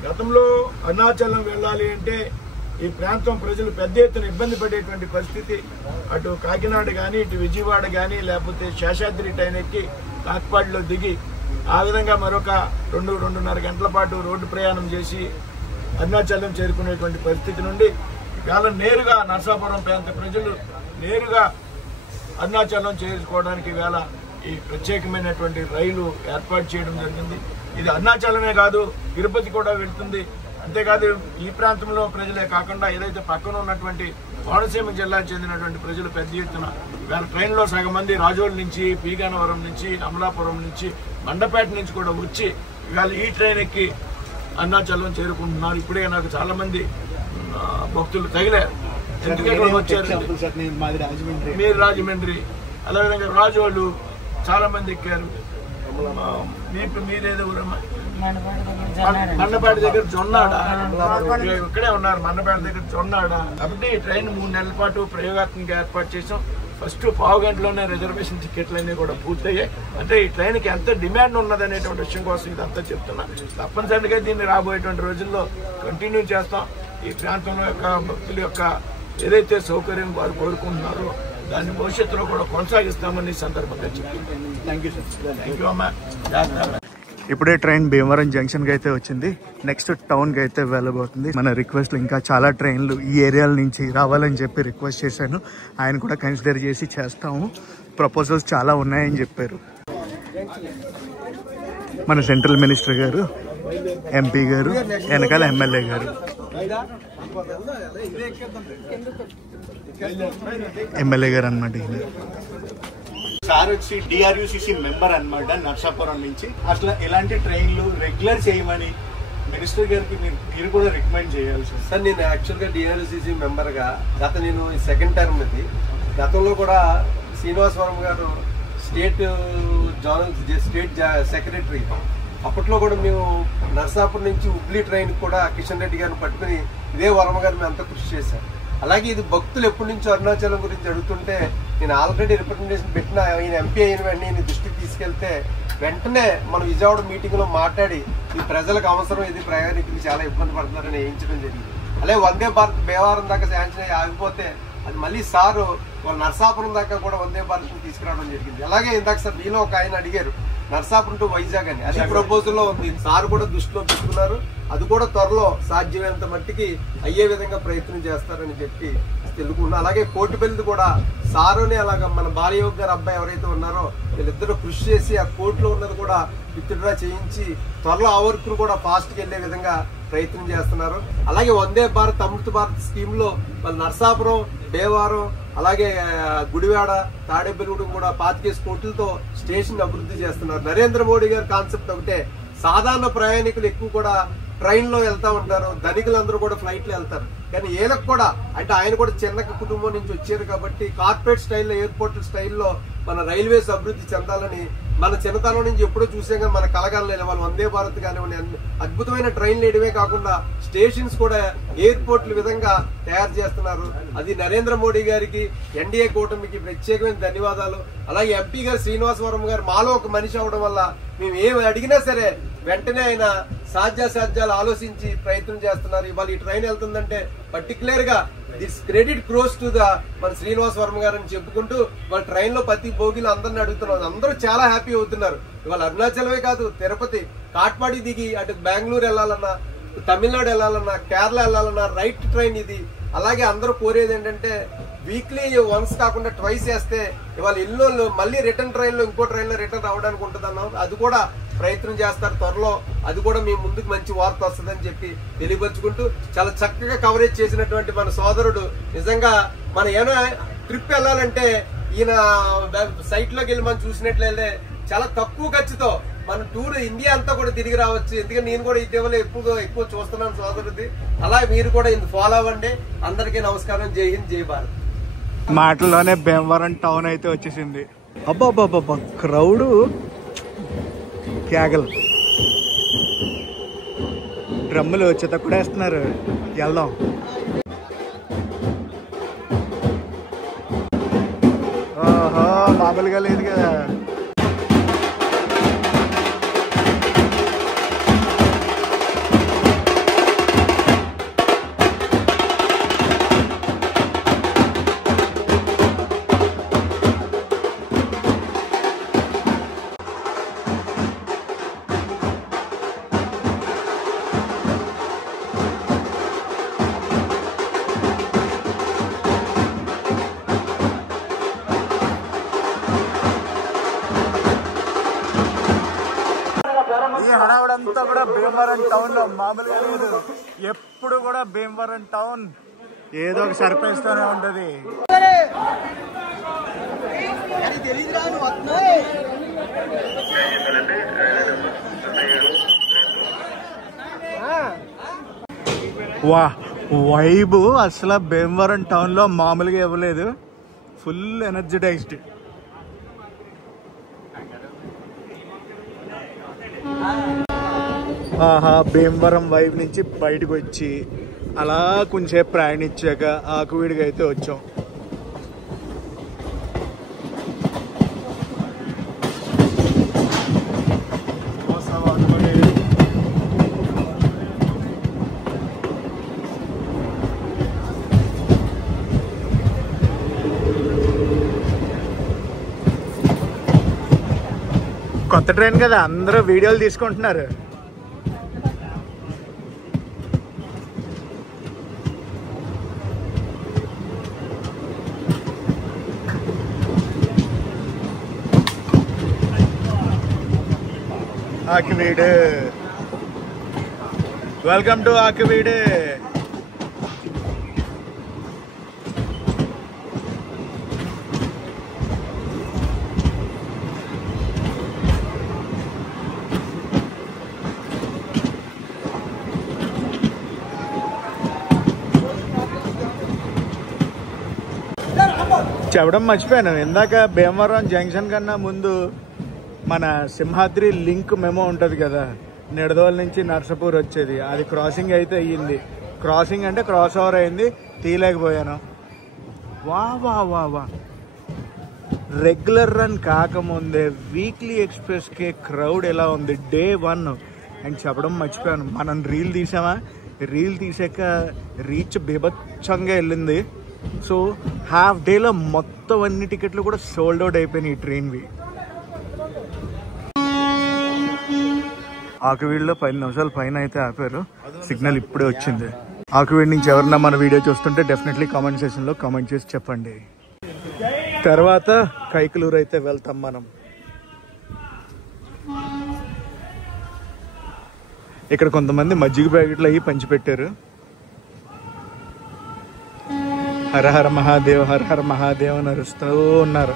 గతంలో అరుణాచలం వెళ్ళాలి అంటే ఈ ప్రాంతం ప్రజలు పెద్ద ఎత్తున ఇబ్బంది పడేటువంటి పరిస్థితి. అటు కాకినాడ కానీ, ఇటు విజయవాడ కానీ, లేకపోతే శేషాద్రి ట్రైన్ ఎక్కి కాకిపాడులో దిగి ఆ విధంగా మరొక 2-2.5 గంటల పాటు రోడ్డు ప్రయాణం చేసి అరుణాచలం చేరుకునేటువంటి పరిస్థితి నుండి ఇవాళ నేరుగా నర్సాపురం ప్రాంత ప్రజలు నేరుగా అరుణాచలం చేరుకోవడానికి వేళ ఈ ప్రత్యేకమైనటువంటి రైలు ఏర్పాటు చేయడం జరిగింది. ఇది అరుణాచలమే కాదు, తిరుపతి కూడా వెళ్తుంది. అంతేకాదు ఈ ప్రాంతంలో ప్రజలే కాకుండా ఏదైతే పక్కన ఉన్నటువంటి కోనసీమ జిల్లాకు చెందినటువంటి ప్రజలు పెద్ద ఎత్తున ఇవాళ ట్రైన్లో సగం మంది రాజోల్ నుంచి, పీగన్నవరం నుంచి, అమలాపురం నుంచి, మండపేట నుంచి కూడా వచ్చి ఇవాళ ఈ ట్రైన్ ఎక్కి అరుణాచలం చేరుకుంటున్నారు. ఇప్పుడే నాకు చాలా మంది భక్తులు తగిలారు. ఎందుకంటే వచ్చారు మీరు రాజమండ్రి, అదేవిధంగా రాజోళ్ళు చాలా మంది ఎక్కారు. మీరేదో మన్నపేట దగ్గర జొన్నాడ ఇక్కడే ఉన్నారు, మన్నపేట దగ్గర జొన్నాడ. కాబట్టి ఈ ట్రైన్ 3 నెలల పాటు ప్రయోగాత్మకంగా ఏర్పాటు చేసాం. ఫస్ట్ 1/2 గంటలోనే రిజర్వేషన్ టికెట్లన్నీ కూడా పూర్తయ్యాయి. అంటే ఈ ట్రైన్కి ఎంత డిమాండ్ ఉన్నదనేటువంటి విషయం కోసం ఇదంతా చెప్తున్నా. తప్పనిసరిగా దీన్ని రాబోయేటువంటి రోజుల్లో కంటిన్యూ చేస్తాం. ఈ ప్రాంతంలో యొక్క భక్తుల యొక్క ఏదైతే సౌకర్యం వారు కోరుకుంటున్నారో దాన్ని భవిష్యత్తులో కూడా కొనసాగిస్తామని సందర్భంగా చెప్పింది. Thank you sir. Thank you అమ్మా. ఇప్పుడే ట్రైన్ భీమవరం జంక్షన్కి అయితే వచ్చింది. నెక్స్ట్ టౌన్కి అయితే వెళ్ళబోతుంది. మన రిక్వెస్ట్లు ఇంకా చాలా ట్రైన్లు ఈ ఏరియాల నుంచి రావాలని చెప్పి రిక్వెస్ట్ చేశాను. ఆయన కూడా కన్సిడర్ చేసి చేస్తాము. ప్రపోజల్స్ చాలా ఉన్నాయని చెప్పారు. మన సెంట్రల్ మినిస్టర్ గారు, ఎంపీ గారు, వెనకాల ఎమ్మెల్యే గారు. ఎమ్మెల్యే గారు అనమాట ఈయన. సార్ వచ్చి డిఆర్యుసిసి మెంబర్ అనమాట నర్సాపురం నుంచి. అసలు ఎలాంటి ట్రైన్లు రెగ్యులర్ చేయమని మినిస్టర్ గారికి మీరు కూడా రికమెండ్ చేయాలి సార్. సార్ నేను యాక్చువల్గా డిఆర్యుసిసి మెంబర్గా నేను ఈ 2nd టర్మ్ ఇది. గతంలో కూడా శ్రీనివాసవరం గారు స్టేట్ సెక్రటరీ. అప్పట్లో కూడా మేము నర్సాపురం నుంచి హుబ్లీ ట్రైన్ కూడా కిషన్ రెడ్డి గారిని పట్టుకుని ఇదే వర్మ గారు మేము అంతా కృషి చేశాం. అలాగే ఇది భక్తులు ఎప్పటి నుంచో అరుణాచలం గురించి అడుగుతుంటే నేను ఆల్రెడీ రిప్రజెంటేషన్ పెట్టిన ఈయన ఎంపీ అయిన వెంటనే ఈయన దృష్టికి తీసుకెళ్తే వెంటనే మన విజయవాడ మీటింగ్లో మాట్లాడి ఈ ప్రజలకు అవసరం, ఇది ప్రయాణికులు చాలా ఇబ్బంది పడుతున్నారని వేయించడం జరిగింది. అలాగే వందే భారత్ భీమవరం దాకా శాంక్షన్ అయ్యి ఆగిపోతే అది మళ్ళీ సారు వాళ్ళ నర్సాపురం దాకా కూడా వందే భారత్ని తీసుకురావడం జరిగింది. అలాగే ఇందాక సార్ మీలో ఒక ఆయన అడిగారు నర్సాపురం టు వైజాగ్ అని, అది ప్రపోజల్ లో ఉంది. సార్ కూడా దృష్టిలో పెట్టుకున్నారు. అది కూడా త్వరలో సాధ్యమైనంత మట్టికి అయ్యే విధంగా ప్రయత్నం చేస్తారని చెప్పి తెలుసుకున్నా. అలాగే కోటిపల్లిది కూడా సారుని అలాగా మన బాలయోగ్ గారు అబ్బాయి ఎవరైతే ఉన్నారో వీళ్ళిద్దరూ కృషి చేసి ఆ కోర్టులో ఉన్నది కూడా విత్డ్రా చేయించి త్వరలో ఆ వర్క్ కూడా ఫాస్ట్ గా వెళ్లే విధంగా ప్రయత్నం చేస్తున్నారు. అలాగే వందే భారత్ అమృత్ భారత్ స్కీమ్ లో మన నర్సాపురం, దేవారం, అలాగే గుడివాడ, తాడేపల్లిగూడెం కూడా 25 కోట్లతో స్టేషన్ అభివృద్ధి చేస్తున్నారు. నరేంద్ర మోడీ గారి కాన్సెప్ట్ ఒకటే, సాధారణ ప్రయాణికులు ఎక్కువ కూడా ట్రైన్ లో వెళ్తా ఉంటారు, ధనికులందరూ కూడా ఫ్లైట్ లో వెళ్తారు. కానీ వీళ్ళకి కూడా అంటే ఆయన కూడా చిన్న కుటుంబం నుంచి వచ్చారు కాబట్టి కార్పొరేట్ స్టైల్లో, ఎయిర్పోర్ట్ స్టైల్లో మన రైల్వేస్ అభివృద్ధి చెందాలని మన చిన్నతనం నుంచి ఎప్పుడూ చూసాం. కానీ మన కలగాలి వాళ్ళు వందే భారత్ కానివ్వండి, అద్భుతమైన ట్రైన్లు వేయడమే కాకుండా స్టేషన్స్ కూడా ఎయిర్పోర్ట్ల విధంగా తయారు చేస్తున్నారు. అది నరేంద్ర మోడీ గారికి, ఎన్డీఏ కూటమికి ప్రత్యేకమైన ధన్యవాదాలు. అలాగే ఎంపీ గారు శ్రీనివాసవరం గారు మాలో ఒక మనిషి అవడం వల్ల మేము ఏమి అడిగినా సరే వెంటనే ఆయన సాధ్యాసాధ్యాలు ఆలోచించి ప్రయత్నం చేస్తున్నారు. ఇవాళ ఈ ట్రైన్ వెళ్తుందంటే పర్టికులర్ గా this credit crores to the మన శ్రీనివాస్ వర్మ గారు అని చెప్పుకుంటూ వాళ్ళ ట్రైన్ లో ప్రతి బోగిలు అందరిని అడుగుతున్నారు. అందరూ చాలా హ్యాపీ అవుతున్నారు. ఇవాళ అరుణాచలమే కాదు, తిరుపతి, కాట్పాడి దిగి అటు బెంగళూరు వెళ్ళాలన్నా, తమిళనాడు వెళ్ళాలన్నా, కేరళ వెళ్ళాలన్నా రైట్ ట్రైన్ ఇది. అలాగే అందరూ కోరేది ఏంటంటే వీక్లీ వన్స్ కాకుండా ట్వైస్ వేస్తే ఇవాళ ఎన్నో మళ్ళీ రిటర్న్ ట్రైన్ లో ఇంకో ట్రైన్ లో రిటర్న్ రావడానికి ఉంటుంది అన్నాం. అది కూడా ప్రయత్నం చేస్తారు త్వరలో. అది కూడా మీ ముందుకు మంచి వార్త వస్తుందని చెప్పి తెలియపరుచుకుంటూ చాలా చక్కగా కవరేజ్ చేసినటువంటి మన సోదరుడు నిజంగా మన ఏమైనా ట్రిప్ వెళ్ళాలంటే ఈయన సైట్ లోకి వెళ్ళి మనం చూసినట్లయితే చాలా తక్కువ ఖర్చుతో మన టూర్ ఇండియా అంతా కూడా తిరిగి రావచ్చు. ఎందుకంటే నేను కూడా ఇటీవల ఎక్కువ చూస్తున్నాను సోదరుది. అలా మీరు కూడా ఇంత ఫాలో అవ్వండి. అందరికీ నమస్కారం. జై హింద్, జై భారత్. మాటల్లోనే భీమవరం టౌన్ అయితే వచ్చేసింది. అబ్బాబ్బాబ్బా క్రౌడ్, కేగలు, డ్రమ్ములు చెత్త కూడా వేస్తున్నారు. వెళ్దాం. ఓహో మామూలుగా లేదు కదా. హడావుడంతా కూడా భీమవరం టౌన్ లో మామూలుగా లేదు. ఎప్పుడు కూడా భీమవరం టౌన్ ఏదో ఒక సర్ప్రైజ్ తోనే ఉంటది. వా వైబ్ అసలు భీమవరం టౌన్ లో మామూలుగా ఇవ్వలేదు. ఫుల్ ఎనర్జటైజ్డ్. ఆహా భీమవరం వైపు నుంచి బయటకు వచ్చి అలా కొంచెంసేపు ప్రయాణించాక ఆకువీడికి అయితే వచ్చాం. కొత్త ట్రైన్ కదా, అందరూ వీడియోలు తీసుకుంటున్నారు. Akividu, welcome to Akividu. చెప్పడం మర్చిపోయాను, ఇందాక భీమవరం జంక్షన్ కన్నా ముందు మన సింహాద్రి లింక్ మెమో ఉంటుంది కదా, నిడదోల్ నుంచి నర్సాపూర్ వచ్చేది, అది క్రాసింగ్ అయితే అయ్యింది. క్రాసింగ్ అంటే క్రాస్ ఓవర్ అయింది, తీయలేకపోయాను. వా వా వా వా రెగ్యులర్ రన్ కాకముందే వీక్లీ ఎక్స్ప్రెస్కి క్రౌడ్ ఎలా ఉంది డే 1. అండ్ చెప్పడం మర్చిపోయాను, మనం రీల్ తీసామా, రీల్ తీసాక రీచ్ బీభత్సంగా వెళ్ళింది. సో హాఫ్ డేలో మొత్తం అన్ని టికెట్లు కూడా సోల్డ్ అవుట్ అయిపోయినాయి ఈ ట్రైన్వి. ఆకువీడులో 10 నిమిషాల పైన అయితే ఆపారు. సిగ్నల్ ఇప్పుడే వచ్చింది. ఆకువీడు నుంచి ఎవరన్నా మన వీడియో చూస్తుంటే డెఫినెట్లీ కామెంట్ సెక్షన్లో కామెంట్ చేసి చెప్పండి. తర్వాత కైకలూరు అయితే వెళ్తాం మనం. ఇక్కడ కొంతమంది మజ్జిగ ప్యాకెట్లు అయ్యి పంచిపెట్టారు. హర హర మహాదేవ్ హర హర మహాదేవ్ అని అరుస్తూ ఉన్నారు.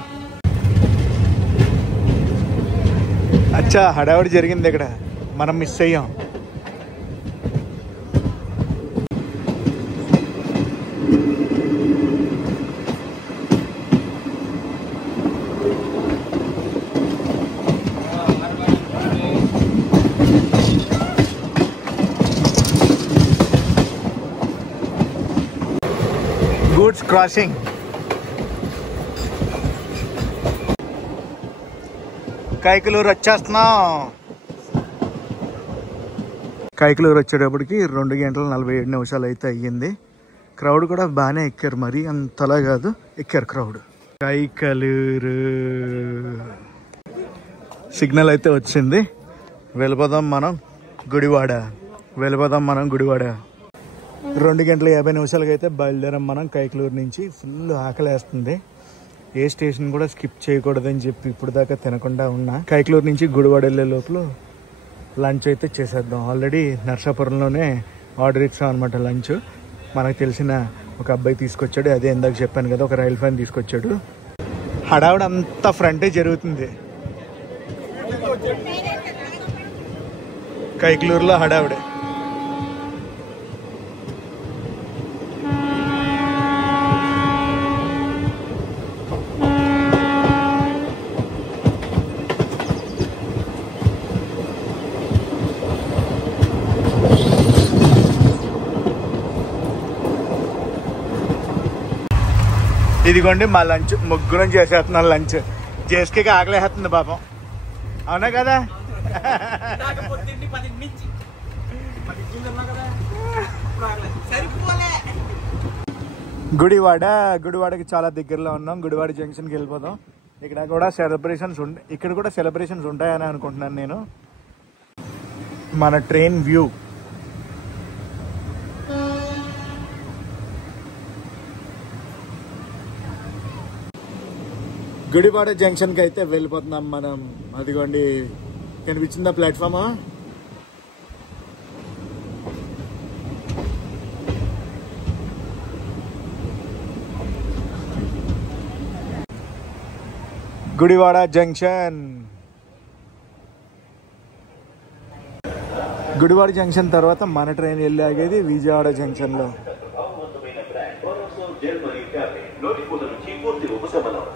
అచ్చా హడావిడి జరిగింది ఇక్కడ, మనం మిస్ అయ్యాం. Goods crossing. కైకలూరు వచ్చేస్తున్నాం. కైకలూరు వచ్చేటప్పటికి 2 గంటల 47 నిమిషాలు అయితే అయ్యింది. క్రౌడ్ కూడా బాగానే ఎక్కారు, మరీ అంతలా కాదు, ఎక్కారు క్రౌడ్. కైకలూరు సిగ్నల్ అయితే వచ్చింది. వెళ్ళిపోదాం మనం గుడివాడ. 2 గంటల 50 నిమిషాలకి అయితే బయలుదేరాం మనం కైకలూరు నుంచి. ఫుల్ ఆకలేస్తుంది. ఏ స్టేషన్ కూడా స్కిప్ చేయకూడదని చెప్పి ఇప్పుడు దాకా తినకుండా ఉన్నా. కైకలూరు నుంచి గుడివాడ వెళ్ళే లోపల లంచ్ అయితే చేసేద్దాం. ఆల్రెడీ నర్సాపురంలోనే ఆర్డర్ ఇచ్చాం అనమాట లంచ్. మనకు తెలిసిన ఒక అబ్బాయి తీసుకొచ్చాడు, అదే ఇందాక చెప్పాను కదా, ఒక రైల్ ఫ్యాన్ తీసుకొచ్చాడు. హడావుడు అంతా ఫ్రంటే జరుగుతుంది కైకలూరులో. హడావుడే. ఇదిగోండి మా లంచ్. ముగ్గురం చేసేస్తున్నాం లంచ్. జేస్కి ఆకలేస్తుంది పాపం, అవునా కదా? గుడివాడకి చాలా దగ్గరలో ఉన్నాం. గుడివాడ జంక్షన్కి వెళ్ళిపోదాం. ఇక్కడ కూడా సెలబ్రేషన్స్ ఉంటాయని అనుకుంటున్నాను నేను. మన ట్రైన్ వ్యూ. గుడివాడ జంక్షన్కి అయితే వెళ్ళిపోతున్నాం మనం. అదిగోండి కనిపించిందా platform. Gudivada junction. Gudivada junction తర్వాత మన ట్రైన్ వెళ్ళి ఆగేది విజయవాడ జంక్షన్లో.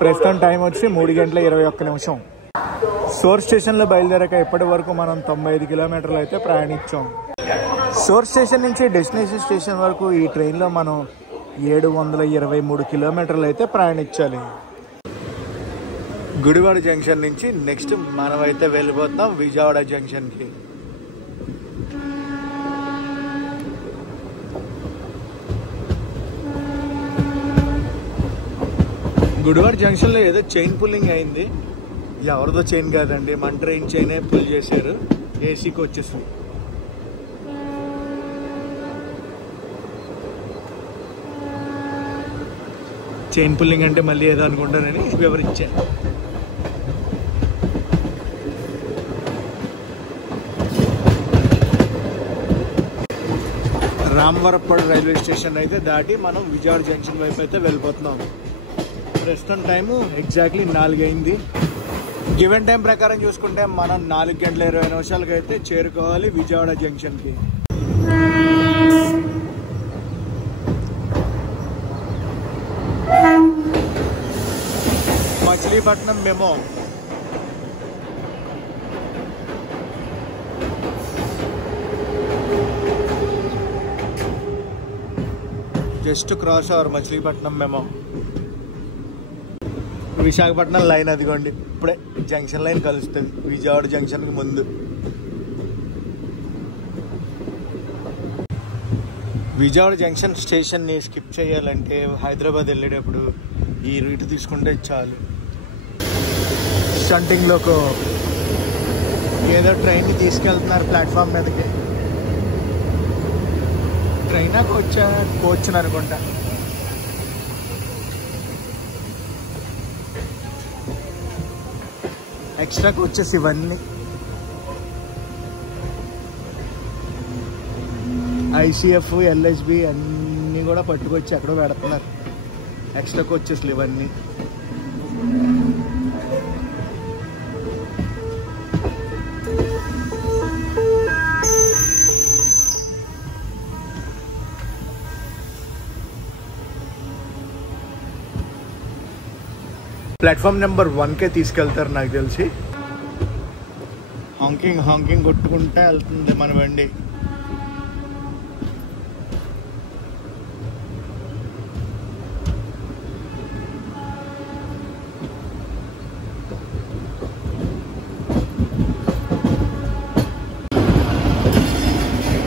ప్రస్తుతం టైం వచ్చి 3 గంటల 21 నిమిషం. సోర్స్ స్టేషన్లో బయలుదేరాక ఇప్పటి వరకు మనం 95 కిలోమీటర్లు అయితే ప్రయాణించాం. సోర్స్ స్టేషన్ నుంచి డెస్టినేషన్ స్టేషన్ వరకు ఈ ట్రైన్లో మనం 723 కిలోమీటర్లు అయితే ప్రయాణించాలి. గుడివాడ జంక్షన్ నుంచి నెక్స్ట్ మనం అయితే వెళ్ళిపోతాం విజయవాడ జంక్షన్కి. గుడివాడ జంక్షన్లో ఏదో చైన్ పుల్లింగ్ అయింది. ఎవరిదో చైన్ కాదండి, మన ట్రైన్ చైనే పుల్ చేశారు. ఏసీకి వచ్చేసింది. చైన్ పుల్లింగ్ అంటే మళ్ళీ ఏదో అనుకుంటానని వివరించాను. రామవరప్పడు రైల్వే స్టేషన్ అయితే దాటి మనం విజయవాడ జంక్షన్ వైపు అయితే వెళ్ళిపోతున్నాం. ప్రస్తుతం టైము ఎగ్జాక్ట్లీ 4 అయింది. గివెన్ టైం ప్రకారం చూసుకుంటే మనం 4 గంటల 20 నిమిషాలకి అయితే చేరుకోవాలి విజయవాడ జంక్షన్కి. Machilipatnam MEMU. Just cross our Machilipatnam MEMU. Visakhapatnam line అదిగోండి, ఇప్పుడే జంక్షన్ లైన్ కలుస్తుంది విజయవాడ జంక్షన్కి ముందు. విజయవాడ జంక్షన్ స్టేషన్ని స్కిప్ చేయాలంటే హైదరాబాద్ వెళ్ళేటప్పుడు ఈ రూట్ తీసుకుంటే చాలు. స్టంటింగ్లోకి ఏదో ట్రైన్ తీసుకెళ్తున్నారు ప్లాట్ఫామ్ మీదకి. ట్రైనా కోచ్ అనుకుంటా. ఎక్స్ట్రా కోచెస్ ఇవన్నీ. ICF, LHB అన్నీ కూడా పట్టుకొచ్చి ఎక్కడో పెడుతున్నారు. ఎక్స్ట్రా కోచెస్లు ఇవన్నీ. ప్లాట్ఫామ్ నెంబర్ 1కే తీసుకెళ్తారు నాకు తెలిసి. హాంకింగ్ కొట్టుకుంటే వెళ్తుంది మన బండి.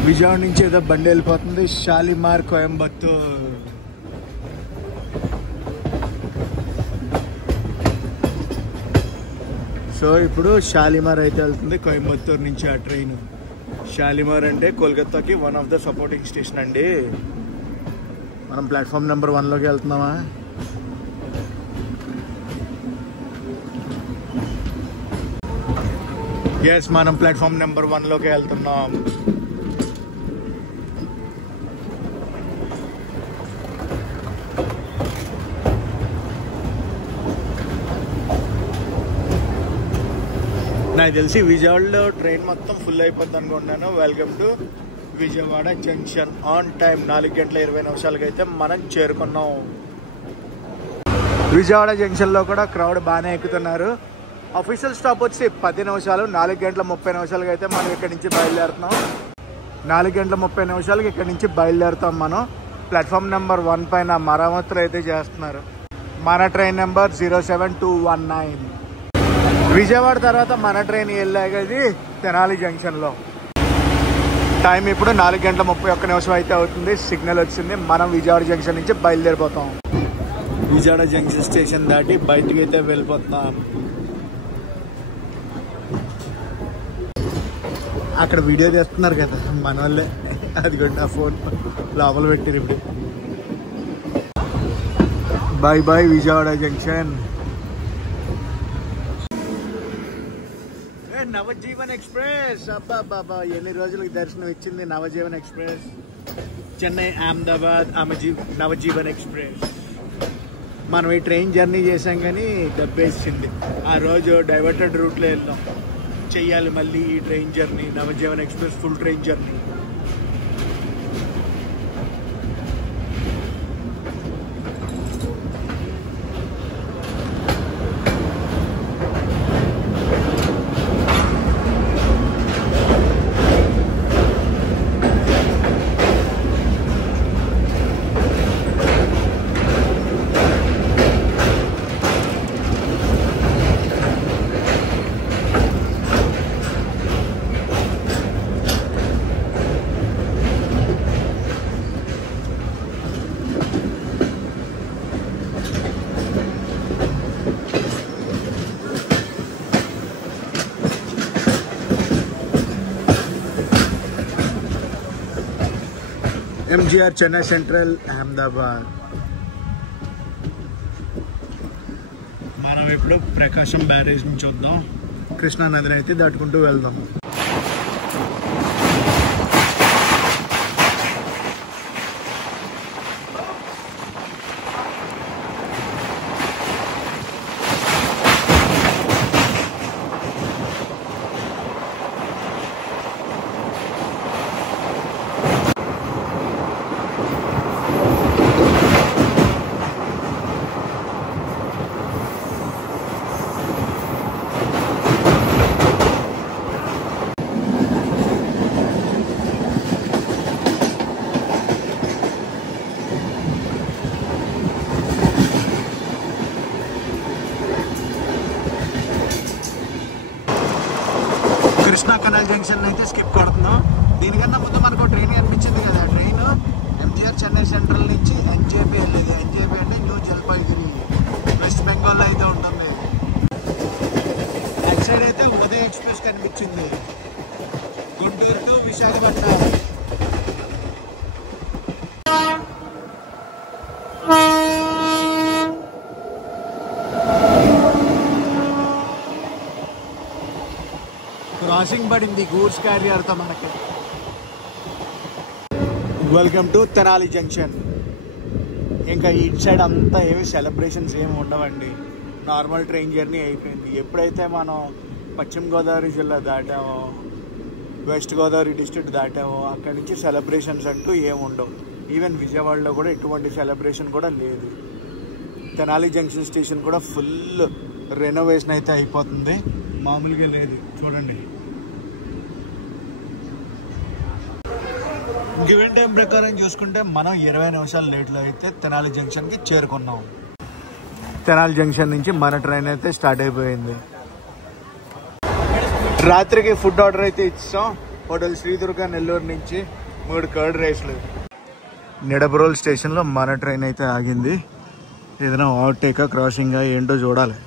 విజయవాడ నుంచి ఏదో బండి వెళ్ళిపోతుంది. షాలిమార్ కోయంబత్తూర్. సో ఇప్పుడు షాలిమార్ అయితే వెళ్తుంది కోయంబత్తూర్ నుంచి ఆ ట్రైన్. షాలిమార్ అంటే కోల్కతాకి one of the supporting station అండి. మనం ప్లాట్ఫామ్ నెంబర్ 1లోకి వెళ్తున్నామా? ఎస్, మనం ప్లాట్ఫామ్ నెంబర్ 1లోకి వెళ్తున్నాం. నాకు తెలిసి విజయవాడలో ట్రైన్ మొత్తం ఫుల్ అయిపోద్ది అనుకుంటున్నాను. Welcome to Vijayawada junction. On time 4:20 అయితే మనం చేరుకున్నాం. విజయవాడ జంక్షన్లో కూడా క్రౌడ్ బాగానే ఎక్కుతున్నారు. అఫీషియల్ స్టాప్ వచ్చి 10 నిమిషాలు. 4:30 అయితే మనం ఇక్కడి నుంచి బయలుదేరుతున్నాం. 4:30 ఇక్కడి నుంచి బయలుదేరుతాం మనం. ప్లాట్ఫామ్ నెంబర్ 1 పైన మరమ్మతులు అయితే చేస్తున్నారు. మన ట్రైన్ నెంబర్ 07219. విజయవాడ తర్వాత మన ట్రైన్ వెళ్ళాగది తెనాలి జంక్షన్లో. టైం ఇప్పుడు 4:31 అయితే అవుతుంది. సిగ్నల్ వచ్చింది. మనం విజయవాడ జంక్షన్ నుంచి బయలుదేరిపోతాం. విజయవాడ జంక్షన్ స్టేషన్ దాటి బయటకు అయితే వెళ్ళిపోతున్నాం. అక్కడ వీడియో తీస్తున్నారు కదా మన వాళ్ళే. అది కూడా ఆ ఫోన్ లోపల పెట్టారు. ఇప్పుడు బాయ్ విజయవాడ జంక్షన్. నవజీవన్ ఎక్స్ప్రెస్. అబ్బా ఎన్ని రోజులకి దర్శనం ఇచ్చింది నవజీవన్ ఎక్స్ప్రెస్. చెన్నై అహ్మదాబాద్ నవజీవన్ ఎక్స్ప్రెస్. మనం ఈ ట్రైన్ జర్నీ చేసాం కానీ దెబ్బేసింది. ఆ రోజు డైవర్టెడ్ రూట్లో వెళ్ళాం. చెయ్యాలి మళ్ళీ ఈ train journey. Navjivan express full train journey. MGR Chennai central Ahmedabad. మనం ఇప్పుడు ప్రకాశం బ్యారేజ్ నుంచి చూద్దాం. కృష్ణా నదిని అయితే దాటుకుంటూ వెళ్దాం. కృష్ణా కెనాల్ జంక్షన్ అయితే స్కిప్ కొడుతున్నాం. దీనికన్నా ముందు మనకు ట్రైన్ కనిపించింది కదా. ట్రైన్ MGR చెన్నై సెంట్రల్ నుంచి NJP వెళ్ళేది. NJP అంటే న్యూ జల్పాయిగురి, వెస్ట్ బెంగాల్లో అయితే ఉంటుంది. అటు సైడ్ అయితే ఉదయ్ ఎక్స్ప్రెస్ కనిపించింది. గుంటూరు టు విశాఖపట్నం. క్రాసింగ్ పడింది గూడ్స్ క్యారియర్తో మనకి. Welcome to Tenali junction. ఇంకా ఇటు సైడ్ అంతా ఏమి సెలబ్రేషన్స్ ఏమి ఉండవండి, నార్మల్ ట్రైన్ జర్నీ అయిపోయింది. ఎప్పుడైతే మనం పశ్చిమ గోదావరి జిల్లా దాటామో, వెస్ట్ గోదావరి డిస్ట్రిక్ట్ దాటామో, అక్కడి నుంచి సెలబ్రేషన్స్ అంటూ ఏమి ఉండవు. ఈవెన్ విజయవాడలో కూడా ఎటువంటి సెలబ్రేషన్ కూడా లేదు. తెనాలి జంక్షన్ స్టేషన్ కూడా ఫుల్ రెనోవేషన్ అయితే అయిపోతుంది, మామూలుగా లేదు. చూడండి, గివెన్ టైం ప్రకారం చూసుకుంటే మనం 20 నిమిషాలు లేట్లో అయితే తెనాలి జంక్షన్కి చేరుకున్నాం. తెనాలి జంక్షన్ నుంచి మన ట్రైన్ అయితే స్టార్ట్ అయిపోయింది. రాత్రికి ఫుడ్ ఆర్డర్ అయితే ఇచ్చాం. హోటల్ శ్రీదుర్గ నెల్లూరు నుంచి 3 కర్డ్ రైస్లు. నిడబ్రోల్ స్టేషన్లో మన ట్రైన్ అయితే ఆగింది. ఏదైనా ఓవర్టేకా క్రాసింగా ఏంటో చూడాలి.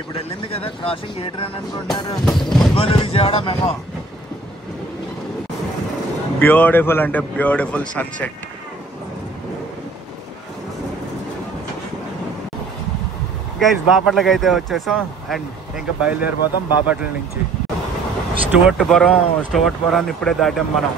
ఇప్పుడు వెళ్ళింది కదా క్రాసింగ్, ఏ ట్రైన్ అనుకుంటున్నారు? ఒంగోలు విజయవాడ మెమో. బ్యూటిఫుల్ అంటే బ్యూటిఫుల్ సన్సెట్. గైస్ బాపట్లకి అయితే వచ్చేసాం అండ్ ఇంకా బయలుదేరిపోతాం బాపట్ల నుంచి. స్టువర్ట్పురాన్ని ఇప్పుడే దాటాం మనం.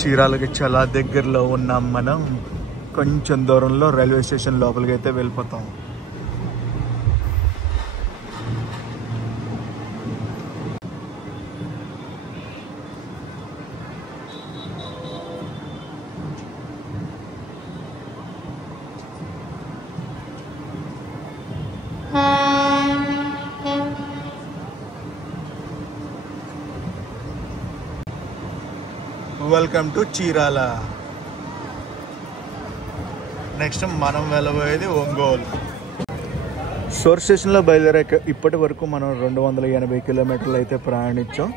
చీరాలకి చాలా దగ్గరలో ఉన్నాం మనం. కొంచెం దూరంలో రైల్వే స్టేషన్ లోపలికి అయితే వెళ్ళిపోతాం. Welcome to Chirala. నెక్స్ట్ మనం వెళ్ళబోయేది ఒంగోలు. సోర్స్ స్టేషన్లో బయలుదేరాక ఇప్పటి వరకు మనం 280 కిలోమీటర్లు అయితే ప్రయాణించాం.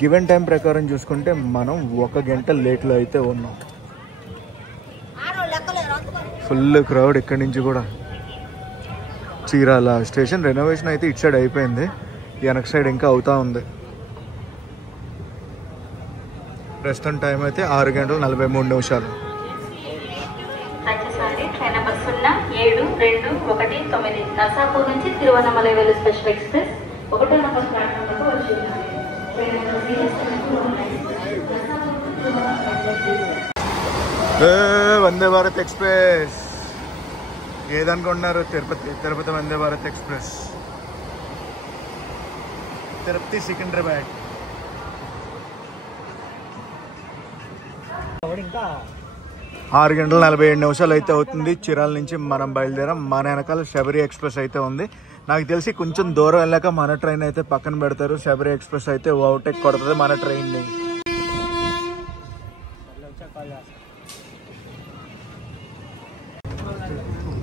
గివెన్ టైం ప్రకారం చూసుకుంటే మనం 1 గంట లేట్లో అయితే ఉన్నాం. ఫుల్ క్రౌడ్ ఇక్కడి నుంచి కూడా. చీరాల స్టేషన్ రెనోవేషన్ అయితే ఇటు సైడ్ అయిపోయింది, వెనక సైడ్ ఇంకా అవుతా ఉంది. ప్రస్తుతం టైం అయితే 6 గంటల 43 నిమిషాలు. ట్రైన్ నెంబర్ 072119 నర్సాపూర్ నుంచి తిరువన్నమలై వెళ్ళు స్పెషల్ ఎక్స్ప్రెస్ 1వ నంబర్ ప్లాట్ఫామ్కు వచ్చింది. వందే భారత్ ఎక్స్ప్రెస్ ఏదనుకుంటున్నారు? తిరుపతి వందే భారత్ ఎక్స్ప్రెస్. తిరుపతి సికింద్రాబాద్. ఇంకా 6 గంటల 47 నిమిషాలు అయితే అవుతుంది. చీరాల నుంచి మనం బయలుదేరాం. మన వెనకాల శబరి ఎక్స్ప్రెస్ అయితే ఉంది. నాకు తెలిసి కొంచెం దూరం వెళ్ళాక మన ట్రైన్ అయితే పక్కన పెడతారు. శబరి ఎక్స్ప్రెస్ అయితే ఓవర్టేక్ కొడుతుంది మన ట్రైన్ని.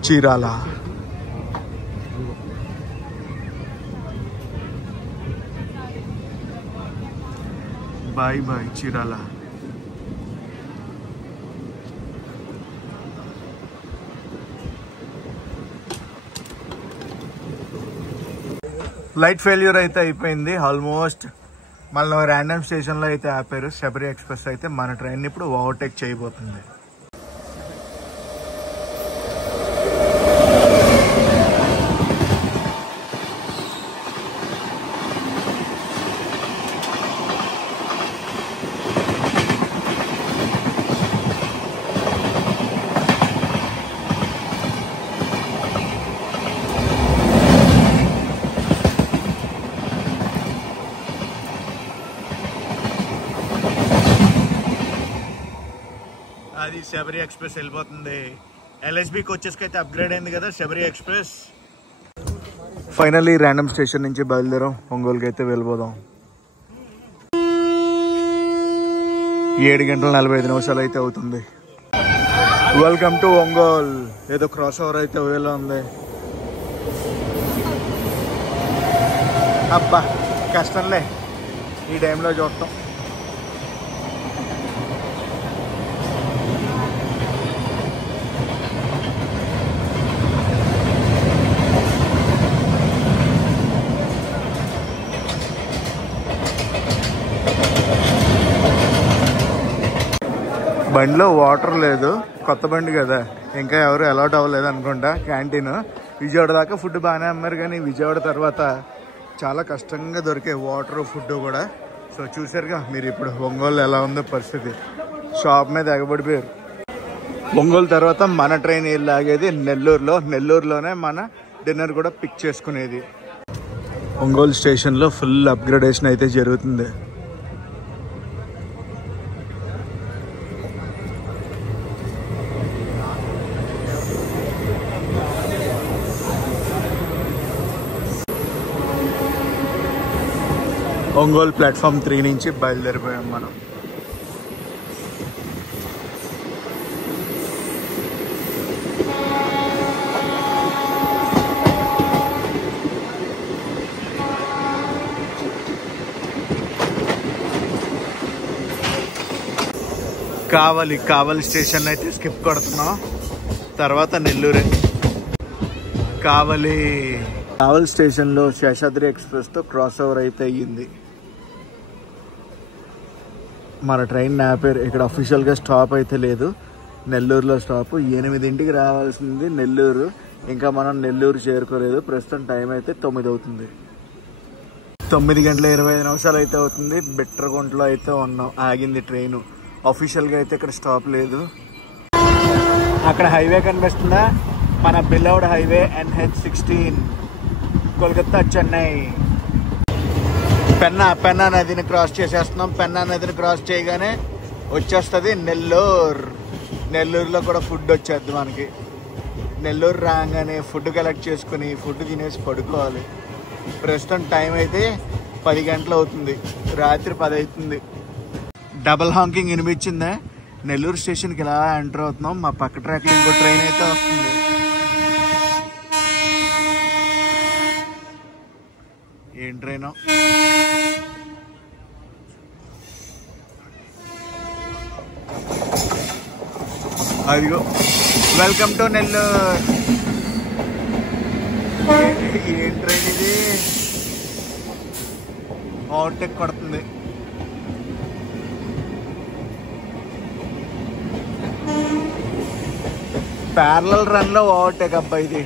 Chirala bye bye Chirala. Light failure అయితే అయిపోయింది ఆల్మోస్ట్. మళ్ళీ ర్యాండమ్ స్టేషన్లో అయితే ఆపారు. శబరి ఎక్స్ప్రెస్ అయితే మన ట్రైన్ ఇప్పుడు ఓవర్టేక్ చేయబోతుంది. అది శబరి ఎక్స్ప్రెస్ వెళ్ళిపోతుంది. LSB కోచెస్కి అయితే అప్గ్రేడ్ అయింది కదా Sabari express. Finally random station నుంచి బయలుదేరాం, ఒంగోలుకి అయితే వెళ్ళిపోదాం. 7:45 అయితే అవుతుంది. Welcome to Ongole. ఏదో క్రాస్ ఓవర్ అయితే వేలో ఉంది. అబ్బా కష్టంలే ఈ టైంలో చూడటం. బండిలో వాటర్ లేదు, కొత్త బండి కదా, ఇంకా ఎవరు అలౌట్ అవ్వలేదు అనుకుంటా. క్యాంటీన్ విజయవాడ దాకా ఫుడ్ బాగానే అమ్మారు, కానీ విజయవాడ తర్వాత చాలా కష్టంగా దొరికే వాటర్ ఫుడ్ కూడా. సో చూసారుగా మీరు ఇప్పుడు ఒంగోలు ఎలా ఉందో పరిస్థితి. షాప్ మీద ఎగబడిపోయారు. ఒంగోలు తర్వాత మన ట్రైన్ వెళ్ళి ఆగేది నెల్లూరులో. నెల్లూరులోనే మన డిన్నర్ కూడా పిక్ చేసుకునేది. ఒంగోలు స్టేషన్లో ఫుల్ అప్గ్రేడేషన్ అయితే జరుగుతుంది. ఒంగోలు ప్లాట్ఫామ్ 3 నుంచి బయలుదేరిపోయాం మనం. కావలి స్టేషన్ అయితే స్కిప్ కొడుతున్నాం. తర్వాత నెల్లూరే. కావలి స్టేషన్లో శేషాద్రి ఎక్స్ప్రెస్తో క్రాస్ ఓవర్ అయితే అయ్యింది. మన ట్రైన్ ఆపారు. ఇక్కడ అఫీషియల్గా స్టాప్ అయితే లేదు, నెల్లూరులో స్టాప్. 8ంటికి రావాల్సింది నెల్లూరు, ఇంకా మనం నెల్లూరు చేరుకోలేదు. ప్రస్తుతం టైం అయితే 9 అవుతుంది. 9:25 అయితే అవుతుంది. బిట్రగుంటలో అయితే ఉన్నాం, ఆగింది ట్రైన్. అఫీషియల్గా అయితే ఇక్కడ స్టాప్ లేదు. అక్కడ హైవే కనిపిస్తుందా, మన beloved highway NH16 Kolkata Chennai. Penna నదిని క్రాస్ చేసేస్తున్నాం. పెన్నా నదిని క్రాస్ చేయగానే వచ్చేస్తుంది నెల్లూరులో కూడా ఫుడ్ వచ్చేద్ది మనకి. నెల్లూరు రాగానే ఫుడ్ కలెక్ట్ చేసుకుని ఫుడ్ తినేసి పడుకోవాలి. ప్రస్తుతం టైం అయితే 10 గంటలు అవుతుంది, రాత్రి 10 అవుతుంది. డబల్ హాంకింగ్ వినిపించిందా? నెల్లూరు స్టేషన్కి ఇలా ఎంటర్ అవుతున్నాం. మా పక్క ట్రాక్లో ఇంకో ట్రైన్ అయితే వస్తుంది. ఏం ట్రైను? అదిగో వెల్కమ్ టు నెల్లూరు. ఏం ట్రైన్ ఇది? ఓవర్టేక్ కొడుతుంది. ప్యారలల్ రన్ లో ఓవర్టేక్ అబ్బా ఇది.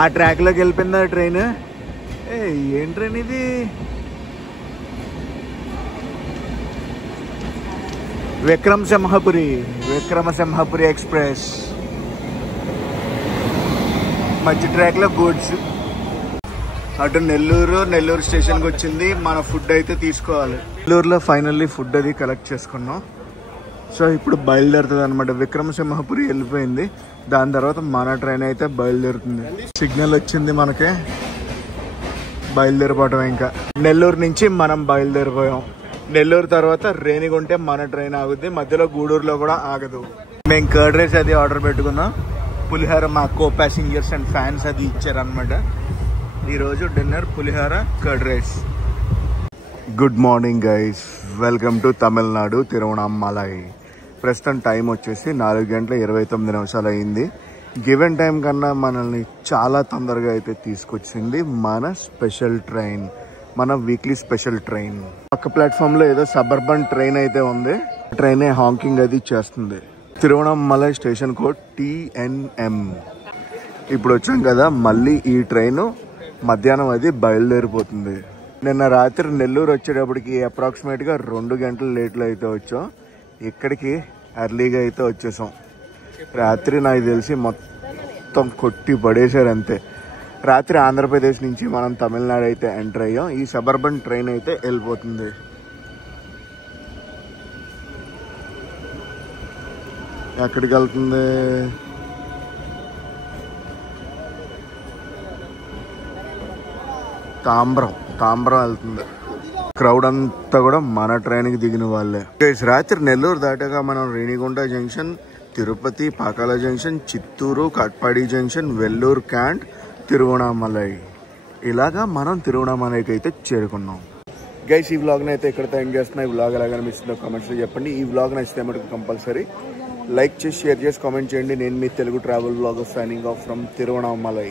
ఆ ట్రాక్ లోకి వెళ్ళిపోయిందా ట్రైన్? ఏం ట్రైన్ ఇది? విక్రమసింహపురి ఎక్స్ప్రెస్. మధ్య ట్రాక్ లో గూడ్స్. అటు నెల్లూరు స్టేషన్కి వచ్చింది. మన ఫుడ్ అయితే తీసుకోవాలి. నెల్లూరులో ఫైనల్లీ ఫుడ్ అది కలెక్ట్ చేసుకున్నాం. సో ఇప్పుడు బయలుదేరుతుంది అనమాట. విక్రమసింహపురి వెళ్ళిపోయింది. దాని తర్వాత మన ట్రైన్ అయితే బయలుదేరుతుంది. సిగ్నల్ వచ్చింది మనకి, బయలుదేరిపోవటం. ఇంకా నెల్లూరు నుంచి మనం బయలుదేరిపోయాం. నెల్లూరు తర్వాత రేణిగుంటే మన ట్రైన్ ఆగుద్ది. మధ్యలో గూడూరులో కూడా ఆగదు. మేము కర్డ్ రైస్ అది ఆర్డర్ పెట్టుకున్నాం. పులిహోర మా కో ప్యాసింజర్స్ అండ్ ఫ్యాన్స్ అది ఇచ్చారనమాట. ఈరోజు dinner pulihora curd rice. Good morning guys, welcome to Tamil Nadu Tiruvannamalai. ప్రస్తుతం టైం వచ్చేసి 4:29 అయింది. గివెన్ టైం కన్నా మనల్ని చాలా తొందరగా అయితే తీసుకొచ్చింది మన స్పెషల్ ట్రైన్, మన వీక్లీ స్పెషల్ ట్రైన్. పక్క ప్లాట్ఫామ్లో ఏదో సబర్బన్ ట్రైన్ అయితే ఉంది. ట్రైన్ హాంకింగ్ అది చేస్తుంది. Tiruvannamalai station code TNM. ఇప్పుడు వచ్చాం కదా, మళ్ళీ ఈ ట్రైన్ మధ్యాహ్నం అది బయలుదేరిపోతుంది. నిన్న రాత్రి నెల్లూరు వచ్చేటప్పటికి అప్రాక్సిమేట్గా 2 గంటల లేట్లో అయితే వచ్చాం. ఇక్కడికి ఎర్లీగా అయితే వచ్చేసాం. రాత్రి నాకు తెలిసి మొత్తం కొట్టి పడేశారు అంతే. రాత్రి ఆంధ్రప్రదేశ్ నుంచి మనం తమిళనాడు అయితే ఎంటర్ అయ్యాం. ఈ సబర్బన్ ట్రైన్ అయితే వెళ్ళిపోతుంది. ఎక్కడికి వెళ్తుంది? తాంబ్రం వెళ్తుంది. క్రౌడ్ అంతా కూడా మన ట్రైన్కి దిగిన వాళ్ళే. రాత్రి నెల్లూరు దాటాక మనం Renigunta junction, Tirupati, Pakala junction, Chittoor, Katpadi junction, Vellore cant, Tiruvannamalai, ఇలాగా మనం తిరువణామలైకి అయితే చేరుకున్నాం. గైస్, ఈ వ్లాగ్ని అయితే ఇక్కడితో ఎండ్ చేస్తున్నా. ఈ వ్లాగ్ ఎలాగ అనిపిస్తుందో కామెంట్స్లో చెప్పండి. ఈ వ్లాగ్ నచ్చితే మటుకు కంపల్సరీ లైక్ చేసి, షేర్ చేసి, కామెంట్ చేయండి. నేను మీ Telugu travel vlogger signing off from Tiruvannamalai.